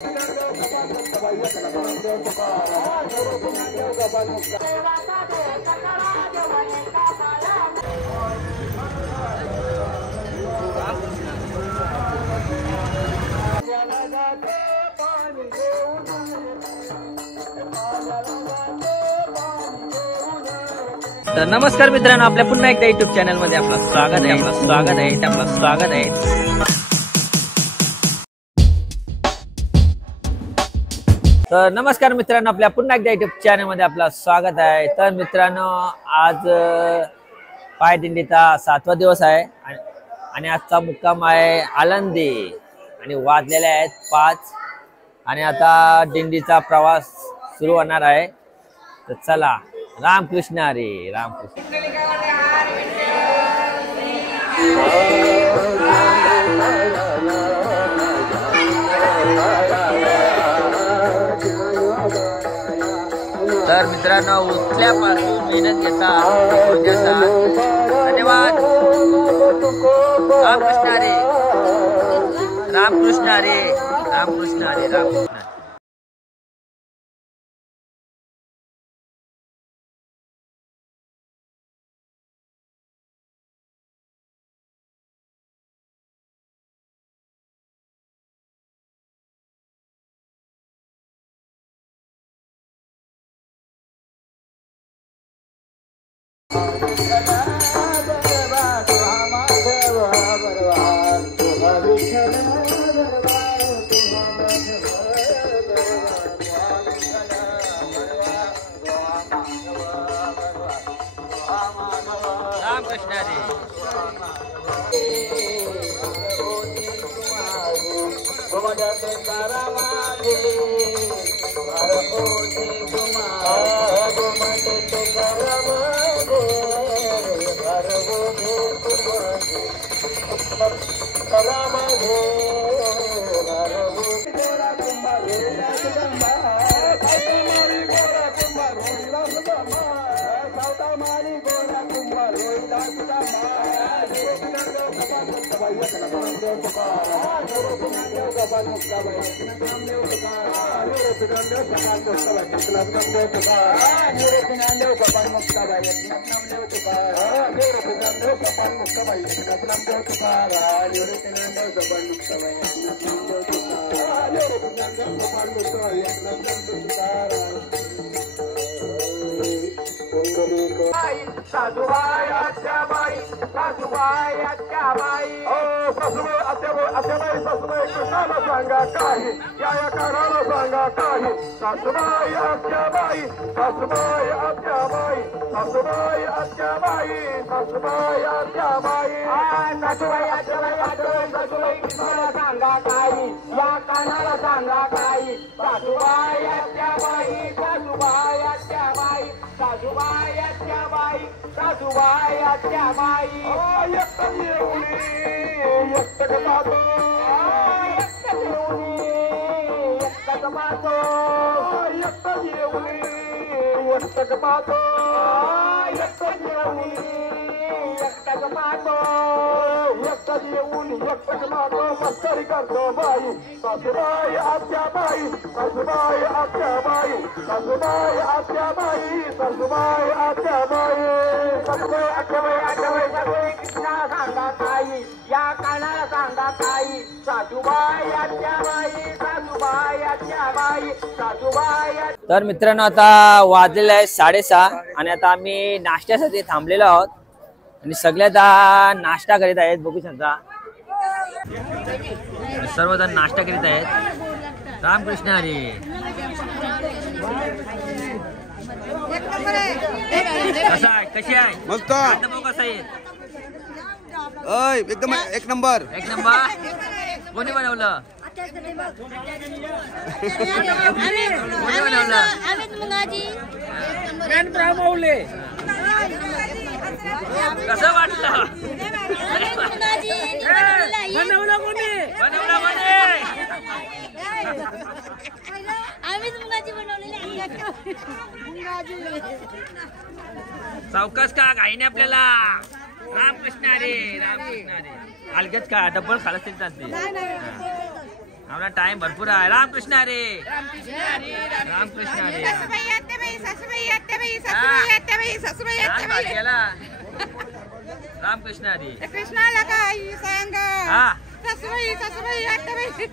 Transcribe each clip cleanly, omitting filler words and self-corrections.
तर नमस्कार मित्रांनो, आपल्या पुन्हा एकदा युट्यूब चॅनल मध्ये आपलं स्वागत आहे। तर नमस्कार मित्रांनो, आपल्या पुन्हा एकदा युट्यूब चॅनल मध्ये आपलं स्वागत आहे। तर मित्रांनो, आज पायदिंडीचा 7वा दिवस आहे आणि आजचा मुक्काम आहे आळंदी आणि वाजलेले आहेत 5 आणि आता दिंडीचा प्रवास सुरू होणार आहे। तर चला, रामकृष्ण हरी, रामकृष्ण। तर मित्रांनो, उठल्यापासून मेहनत घेतात, धन्यवाद। रामकृष्ण हरी, रामकृष्ण हरी, रामकृष्ण हरी, रामकृष्ण। तर मित्रांनो, आता वाजलेले आहे 6:30 आणि आता आम्ही नाश्त्यासाठी थांबलेलो आहोत आणि सगळ्यात नाश्ता करीत आहेत। बघू शकता, सर्वजण नाश्ता करीत आहेत। रामकृष्ण हरी। कसा आहे, कशी आहे? मस्त। कसा आहे? एकदम एक नंबर, एक नंबर। कोणी बनवलं? कसं वाटलं? सावकाश का काही आपल्याला। रामकृष्ण हरी, रामकृष्ण हरी। अलगच का डबल खाला चालते। आपला टाइम भरपूर आहे. रामकृष्ण हरी. रामकृष्ण हरी. गेला रामकृष्ण हरी. कृष्णाला काही सांग. हा सासूबाई सासूबाई आत्याबाई.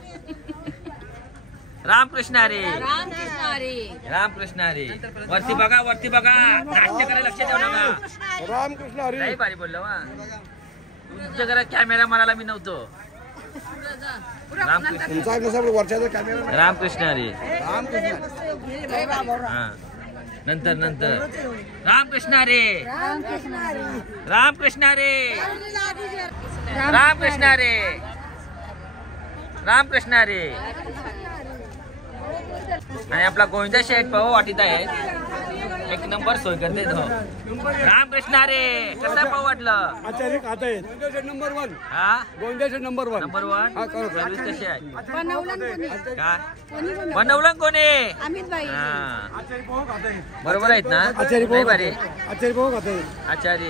रामकृष्ण हरी. रामकृष्ण हरी. रामकृष्ण हरी. वरती बघा वरती बघा. नाट्य करायला लक्ष देऊ नका. रामकृष्ण हरी. नाही भारी बोललो वा. तुमच्या घरात कॅमेरा मारायला मी नव्हतो. रामकृष्ण हरी. हा नंतर नंतर रामकृष्ण हरी. रामकृष्ण हरी. रामकृष्ण हरी. रामकृष्ण हरी. आणि आपला गोविंदा शेठ पाहू वाटीत आहे. एक नंबर सोय करते तो. रामकृष्ण हरी. कसं पाहू वाटलं. आचार्य खाता आहे. नंबर 1. हा गोविंदा शेठ नंबर 1. नंबर 1. हा, करू. सर्विस कशी आहे. बनवलं बनवलं कोणी. अमित भाई. हा आचार्य पोह खाता आहे. बरोबर आहेत ना. आचार्य नाही पोह भारी. आचार्य पोह खाता आहे. आचार्य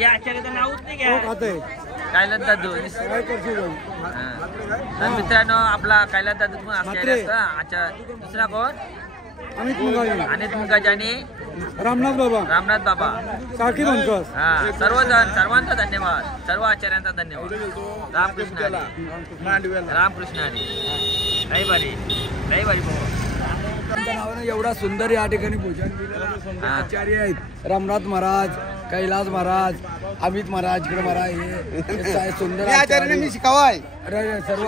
या आचार्याचं नावच नाही पोह घ्या. खाता आहे. कैलास दादू. काय करशील. तर मित्रांनो आपला कैलास दादू पण आचार्य असतं. आचार्य दुसरा कोण. अमित मुंगाजी. अनित मुंगाजी आणि रामनाथ बाबा. रामनाथ बाबा. सारखी बनकर. हा सर्वजण सर्वांचा धन्यवाद. सर्व आचार्यांचा धन्यवाद. रामकृष्ण हरी. रामकृष्ण हरी. नाही भारी नाही भारी भाऊ. त्यांच्या नावाने एवढा सुंदर या ठिकाणी भोजन केलेलं. आचार्य आहेत रामनाथ महाराज, कैलास महाराज, अमित महाराज इकडे महाराज हे सुंदर आचार्याने मी शिकावाय. सर्व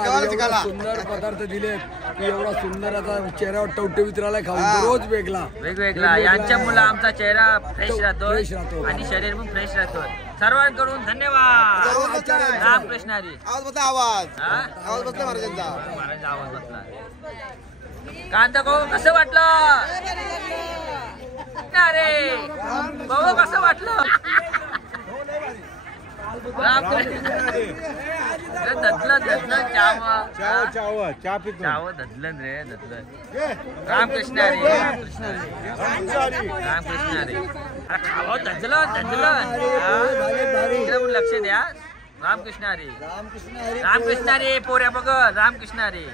सुंदर पदार्थ दिले की एवढा सुंदर आता चेहऱ्यावर टवटवीत राहिला खाऊन रोज वेगवेगळा. यांच्या मुलं आमचा चेहरा फ्रेश राहतो आणि शरीर पण फ्रेश राहतो. सर्वांकडून धन्यवाद. रामकृष्ण हरी. आवाज बसला. आवाज आवाज बसला महाराजांचा. महाराज आवाज बसला. कांदा भाऊ कसं वाटलं. अरे भाऊ कसं वाटलं. धदलन रे धदलन. रामकृष्ण हरी. रामकृष्ण हरी. रामकृष्ण हरी. अरे खावा धदलन धदलन. लक्ष द्या. रामकृष्ण हरी. रामकृष्ण हरी. पोऱ्या बघ. रामकृष्ण हरी.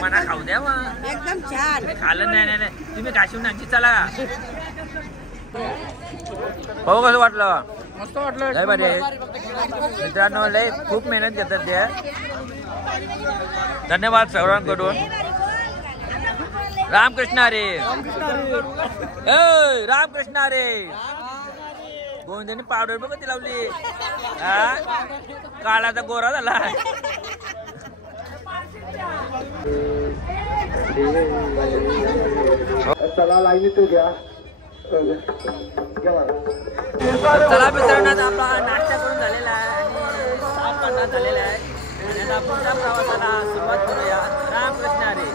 मला खाऊ द्या मग. एकदम छान. खाल्लं नाही नाही तुम्ही काशीहून आणखी चला. हो कसं वाटलं. मस्त वाटलं. लय भारी आहे मित्रांनो. लय खूप मेहनत घेतात ते. धन्यवाद सर्वांकडून. रामकृष्ण हरी. रामकृष्ण हरी. गोविंदाने पावडर बघ ती लावली. काळाचा गोरा झाला. चला लाईनीत घ्या. चला मित्रांनो आपला नाश्ता करून झालेला आहे आणि साफ करण्यात झालेला आहे. आणि आता पुढच्या प्रवासाला सुरुवात करूया. रामकृष्ण हरी.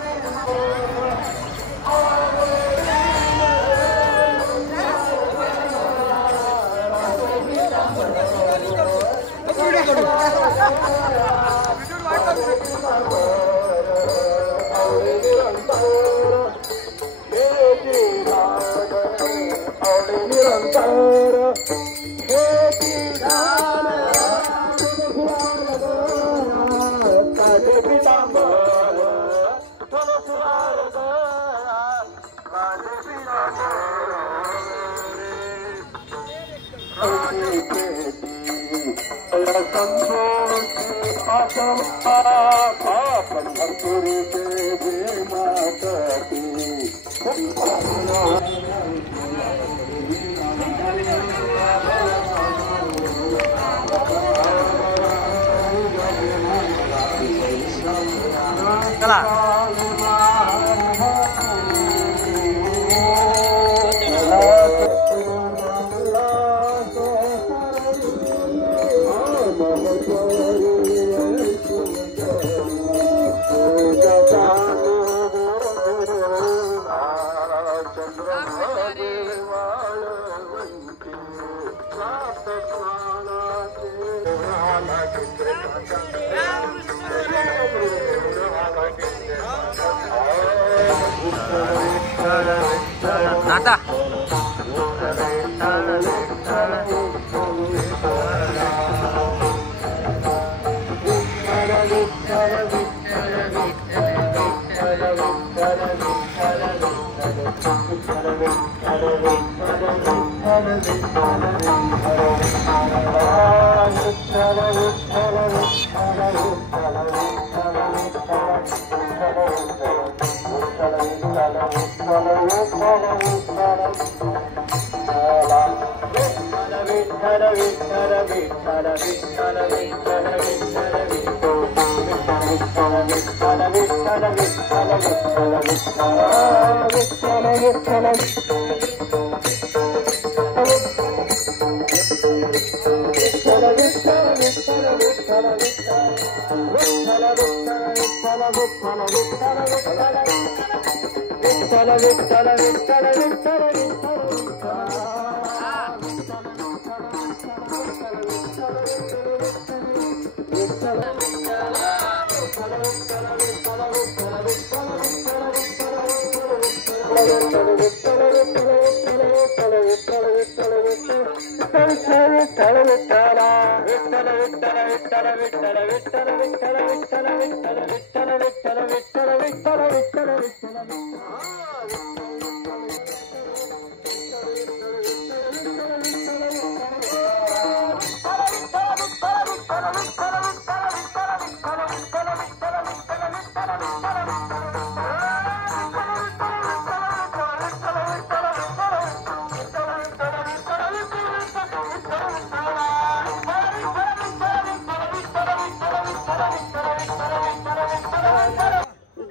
चला नाता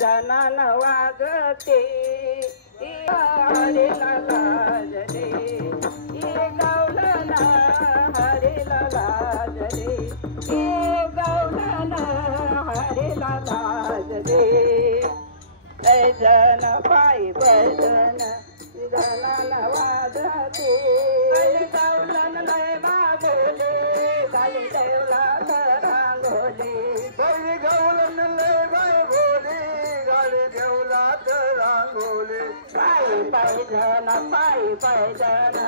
जनान वाजते हरीला लाजले गावलन हरीला लाजले गावलन हरीला लाजले जन पायी भजन जनान वाजते गावलन लय मागोले गाली देवला रांगोले गावलन लय मागोले गाली देवला रांगोले पायी पैजन पायी पैजन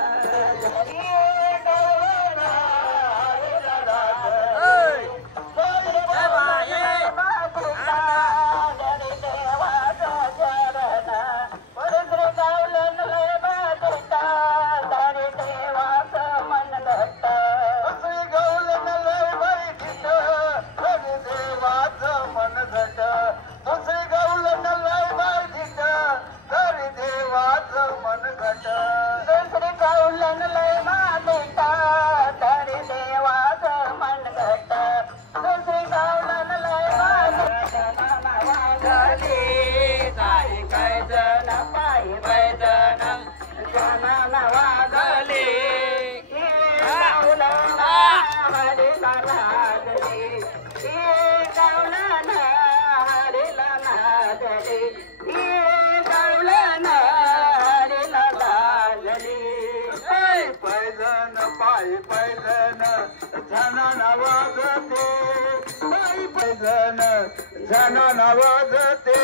जन वाजते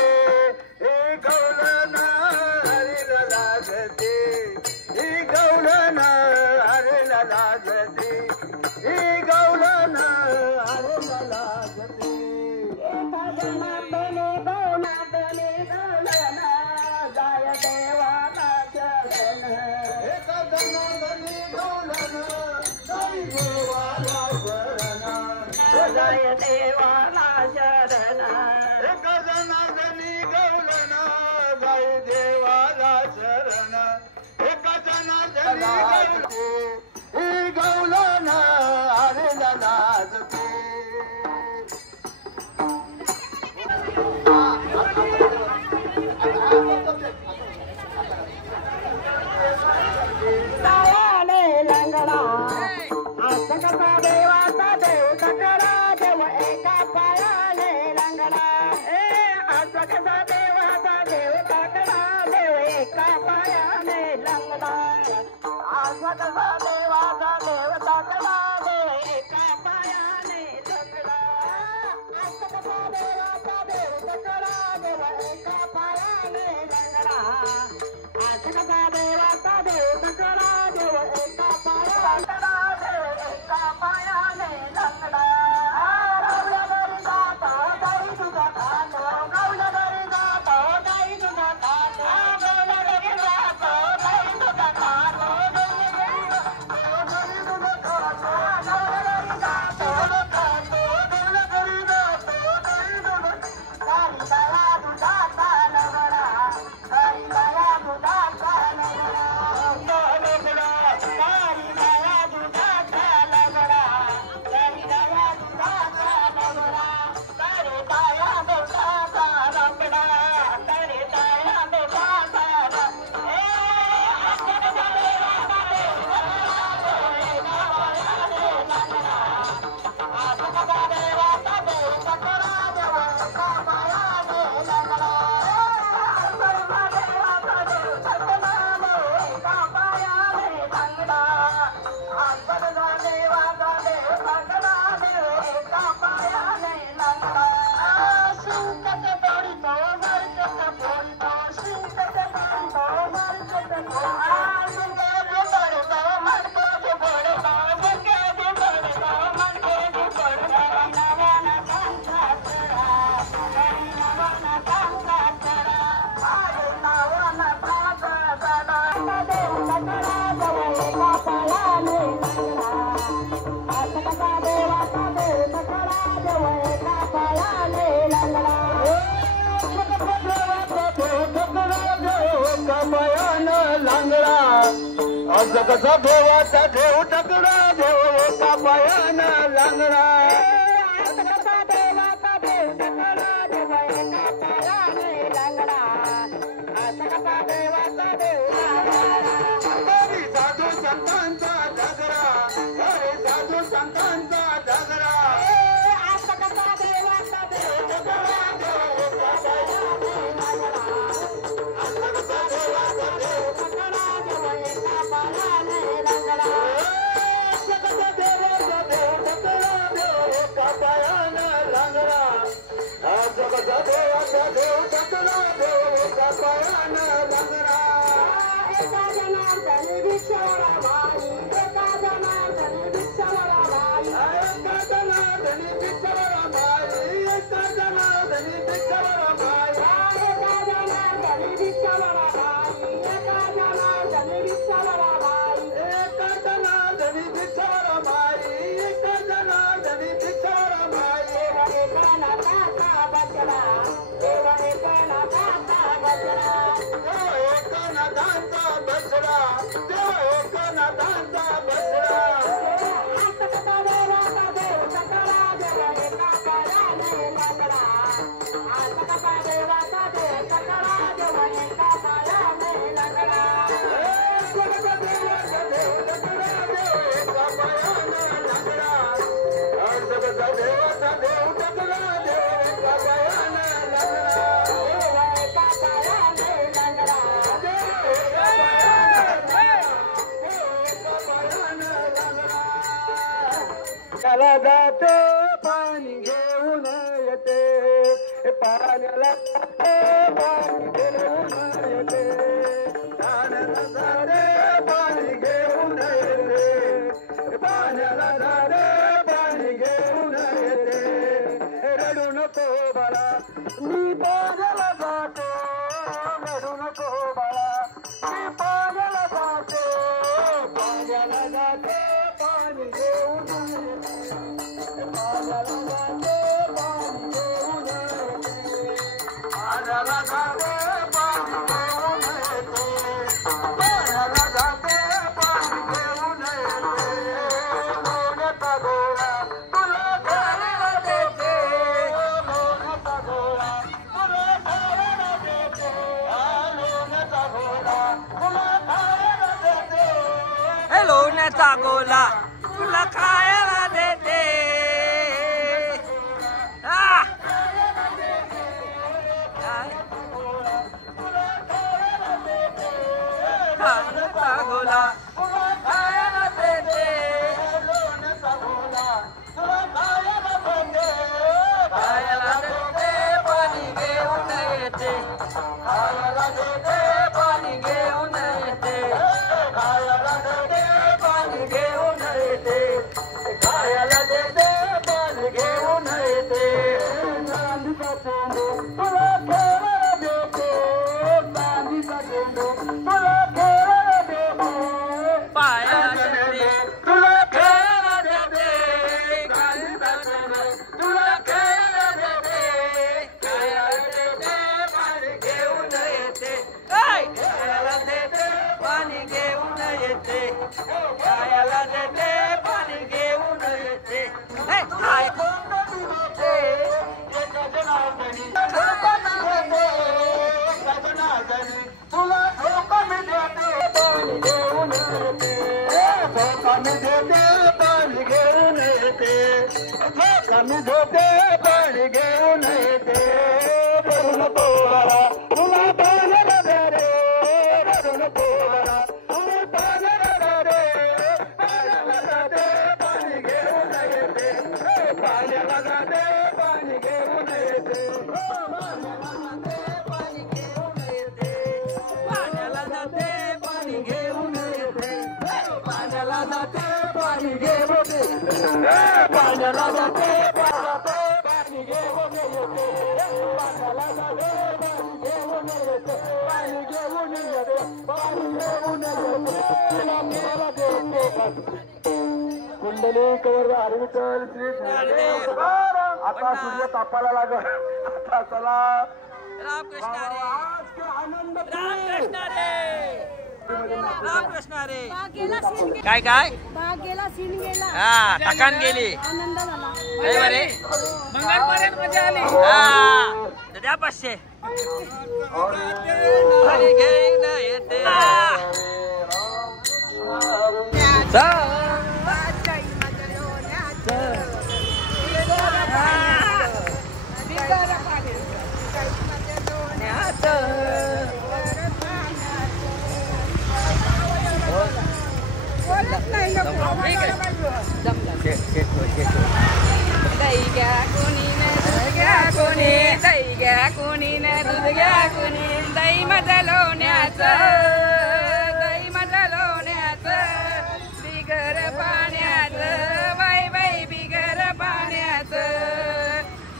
गौलन हरीला लागते गौलन हरीला लागते गौलन हरीला लागते गौनातने गौनातने गौलन जाय देवाला चरण गौनातने गौलन जाय देवाला चरण जय देवाला शरण जनार्दनी गौलन जय देवाला शरण जनार्दनी गौलन हरीला लाजते लंगडा असं कसा देवाचा देव कटडा देव एका पायाने लंगडा असं कसा देवाचा देव कटडा देव एका पायाने लंगडा असं कसा देवाचा देव कटडा देव एका पायाने लंगडा असं कसा देवाचा देव कटडा देव एका पायाने लंगडा असं कसा देवाचा देव कटडा देव एका पायाने लंगडा आज कसा देवाचा देव टकरा देव एका पायानं लागला आज कसा देवाचा देव टकरा देव एका पायाने लागला आज कसा देवाचा देव हरी साधू संतांचा जागरा हरी साधू संतांचा जागरा आज कसा देवाचा देव टकरा देव एका पायाने लागला आज कसा देवाचा देव टकरा देव एका पायाने लागला आज कसा देवाचा देव टकरा देव एका पायाने लागला आज कसा देवाचा देव टकरा देव एका पायाने लागला एका जनार्दनी भिक्षावरा बाई एका जनार्दनी भिक्षावरा बाई एका जनार्दनी भिक्षावरा बाई एका जनार्दनी भिक्षावरा बाई एका जनार्दनी भिक्षावरा बाई एका जनार्दनी भिक्षावरा बाई एका जनार्दनी भिक्षावरा बाई एका जनार्दनी भिक्षावरा बाई देवाने काना काका बचडा देवाने काना काका बचडा एका नादांचा बचडा एका नादांचा बचडा आज कसा देवाचा देव टकरा देव एका पायाने लागला आज कसा देवाचा देव टकरा देव एका पायाने लागला आज कसा देवाचा देव टकरा देव एका पायाने लागला आज कसा देवाचा देव टकरा देव एका पायाने लागला देव एका पायाने लागला देव एका पायाने लागला त्याला जाते पाणी घेऊन येते पाण्याला पाणी घेऊन येते पाण्याला जाते पाणी घेऊन येते पाण्याला जाते पाणी घेऊन येते रडू नको बाळा मी पाण्याला जातो रडू नको बाळा मी पाण्याला जातो पाण्याला जाते पाणी घेऊन येते पाण्याला जाते पाणी घेऊन येते पाण्याला जाते पाणी घेऊन येते पाण्याला जाते पाणी घेऊन येते लोण्याचा गोळा तुला खायला देते लोण्याचा गोळा तुला खायला देते लोण्याचा गोळा तुला खायला देते हे लोण्याचा गोला तुला खायला देते आ! खाण्याचा गोला तुला खायला देते लोण्याचा गोळा तुला खायला देते खायला देते पाणी घेऊन येते खायला देते पाणी घेऊन येते खायला देते पाणी घेऊन येते खायला देते पाणी घेऊन येते चांदीचा चेंडू तुला खेळायला देते चांदीचा चेंडू तुला खेळायला देते पायाला देते तुला खेळायला देते चांदीचा चेंडू तुला खेळायला देते खायला देते पाणी घेऊन येते खायला देते पाणी घेऊन येते खायला देते पाणी घेऊन येते खाय एका जनार्दनी एका जनार्दनी तुला धोका मी देते पाणी घेऊन येते धोका मी देते पाणी घेऊन येते धोका मी देते पाणी घेऊन येते रडू नको बाळा तुला पाण्याला दे रे रडू नको बाळा तुला पाण्याला दे रे पाण्याला दे पाणी घेऊन येते पाण्याला जाते पाणी घेऊन येते पाण्याला जाते पाणी घेऊन येते पाण्याला जाते पाणी घेऊन येते पाण्याला जाते पाणी घेऊन येते पाण्याला जाते पाणी घेऊन येते पाणी घेऊन येते पाणी घेऊन येते कुंडली कवर हरविठ्ठल श्री ज्ञानदेव तुकाराम. आता सूर्य तापायला लागल आता चला रामकृष्ण हरी. आज के आनंद रामकृष्ण हरी. रामकृष्ण हरी. गेला सीन गेला. काय काय बाग गेला सीन गेला. हा थकान गेली. आनंद झाला. नाही बरे मंगळपर्यंत मजा आली. हा तर द्या 500. हरी घेऊन येते. दही घ्या कोणी न दूध घ्या कोणी. दही घ्या कोणी न दूध घ्या कोणी. दही माझ्या लोण्याचं. दही माझ्या लोण्याचं. बिगर पाण्याचं. बाई बाई बिगर पाण्याचं.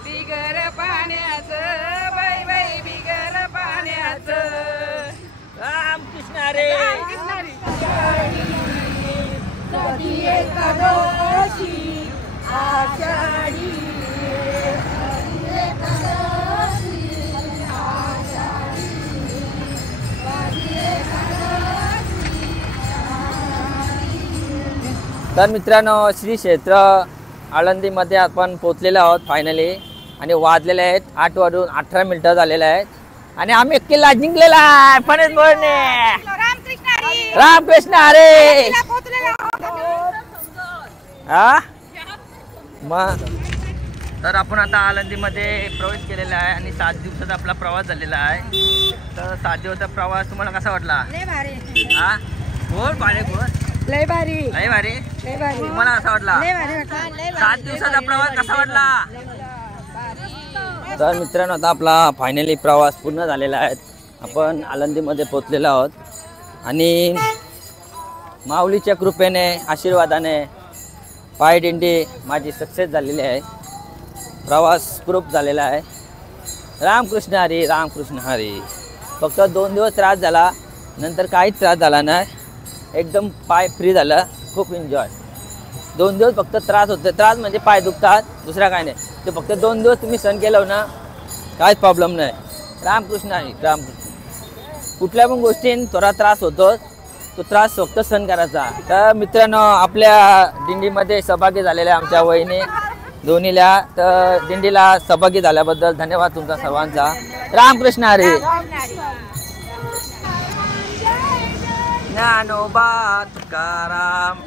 बिगर पाण्याचं. बाई बाई बिगर पाण्याचं. रामकृष्ण हरी. कधी एकादशी आषाढी. तर मित्रांनो श्री क्षेत्र आळंदीमध्ये आपण पोचलेलो आहोत फायनली. आणि वाजलेले आहेत 8:18 झालेले आहेत. आणि आम्ही किल्ला जिंकलेला आहे. फणस बोलणे. रामकृष्ण हरी. रामकृष्ण हरी. हा मग तर आपण आता आळंदीमध्ये प्रवेश केलेला आहे. आणि 7 दिवसाचा आपला प्रवास झालेला आहे. तर 7 दिवसाचा प्रवास तुम्हाला कसा वाटला? लय भारी. हा गोड भारी गोड लय भारी. लय भारी. लय भारी. तुम्हाला कसा वाटला? लय भारी वाटलं. 7 दिवसाचा प्रवास कसा वाटला? तर मित्रांनो आता आपला फायनली प्रवास पूर्ण झालेला आहे. आपण आळंदीमध्ये पोचलेलो आहोत. आणि माऊलीच्या कृपेने आशीर्वादाने पायदिंडी माझी सक्सेस झालेली आहे. प्रवास सुखरूप झालेला आहे. रामकृष्ण हरी. रामकृष्ण हरी. फक्त 2 दिवस त्रास झाला. नंतर काहीच त्रास झाला नाही. एकदम पाय फ्री झालं. खूप एन्जॉय. 2 दिवस फक्त त्रास होते. त्रास म्हणजे पाय दुखतात. दुसरा काय नाही. ते फक्त 2 दिवस तुम्ही सण केलं ना काहीच प्रॉब्लेम नाही. रामकृष्ण हरी. रामकृष्ण. कुठल्या पण गोष्टीत थोडा त्रास होतो. तो त्रास फक्त सण करायचा. तर मित्रांनो आपल्या दिंडीमध्ये सहभागी झालेल्या आमच्या वहिनी दोन्हीला. तर दिंडीला सहभागी झाल्याबद्दल धन्यवाद तुमचा सर्वांचा. रामकृष्ण हरी. ज्ञानोबा तुकाराम.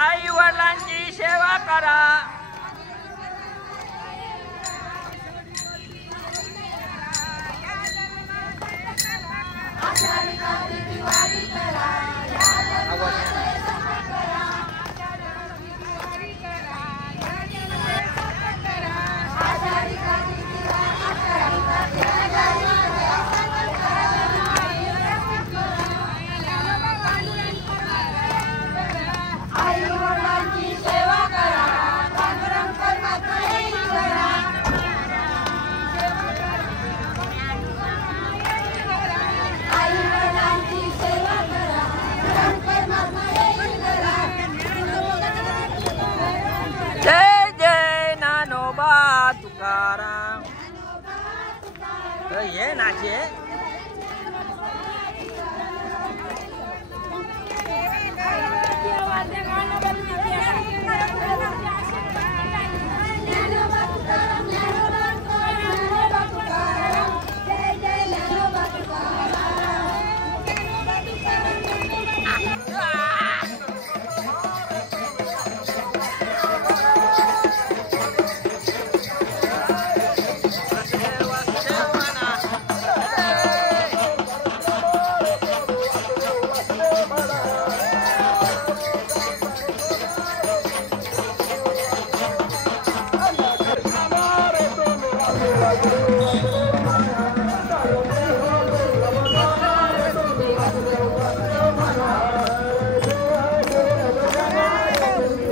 आई वडिलांची सेवा करा. जय जय ज्ञानोबा तुकाराम. ये नाचे. जय जय ज्ञानोबा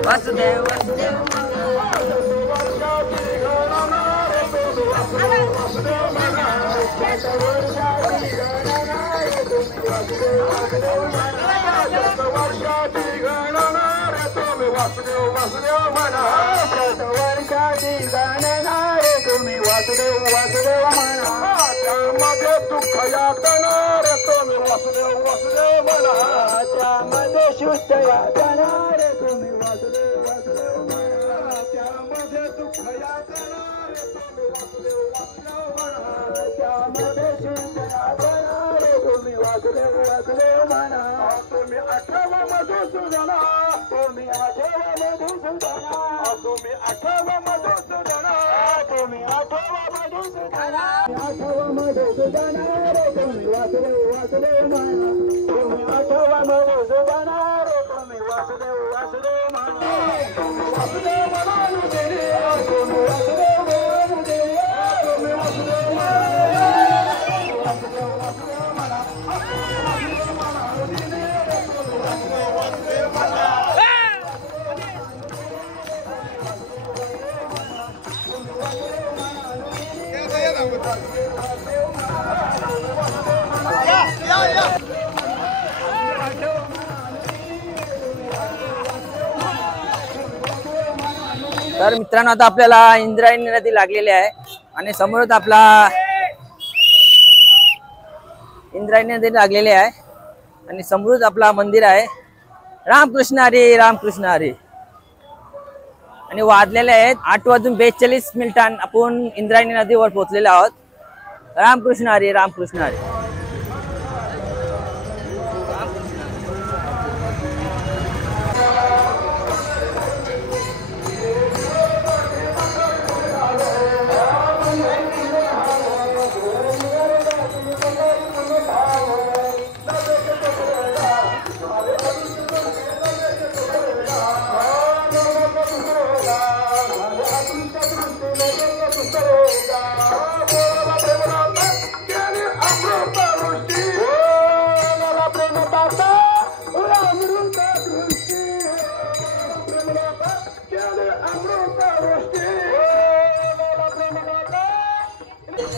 वासुदेव वासुदेव तर मित्रांनो आता आपल्याला इंद्रायणी नदी लागलेली आहे आणि समोरच आपला इंद्रायणी नदी लागलेली आहे आणि समोरच आपला मंदिर आहे. रामकृष्ण हरी रामकृष्ण हरी. आणि वाजलेले आहेत 8:42 आपण इंद्रायणी नदीवर पोहोचलेलो आहोत. रामकृष्ण हरी रामकृष्ण हरी.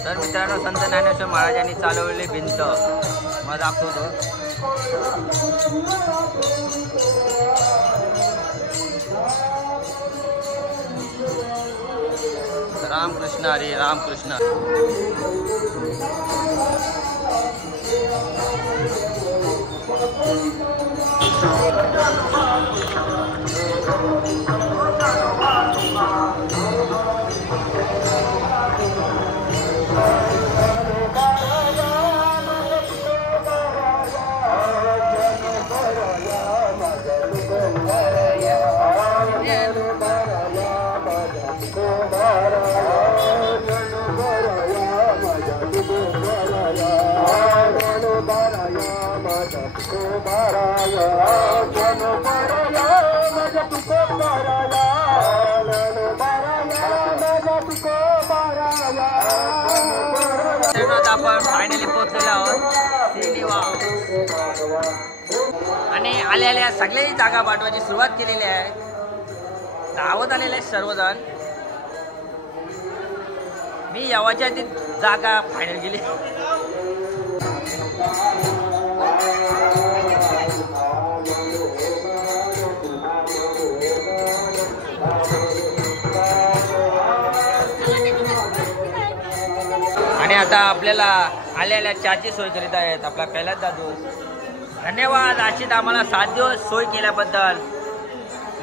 तर मित्रांनो संत ज्ञानेश्वर महाराजांनी चालवलेली भिंत मला दाखवतो. रामकृष्ण हरी रामकृष्ण. आपण फायनली पोहोचलेलो आहोत श्रीनिवास. आणि आलेल्या सगळ्याही जागा पाठवायची सुरुवात केलेली आहे. धावत आलेले आहेत सर्वजण. मी यावाच्या आधी जागा फायनल केली. आणि आता आपल्याला आलेल्या चहाची सोय करीत आहेत आपला कैलास दादू. धन्यवाद. अशीच आम्हाला 7 दिवस सोय केल्याबद्दल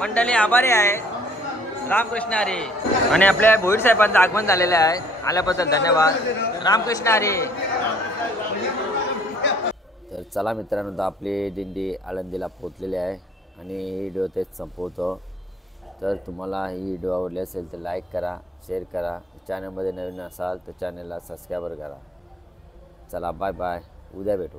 मंडळी आभारी आहे. रामकृष्ण हरी. आणि आपल्या भोईर साहेबांचं आगमन झालेलं आहे. आल्याबद्दल धन्यवाद. रामकृष्ण हरी. तर चला मित्रांनो आपली दिंडी आळंदीला पोहोचलेली आहे आणि ही व्हिडिओ तेच संपवतो. तर तुम्हाला ही व्हिडिओ आवडली असेल तर लाईक करा, शेअर करा. चॅनलमध्ये नवीन असाल तर चॅनलला सबस्क्राईब करा. चला बाय बाय. उद्या भेटू.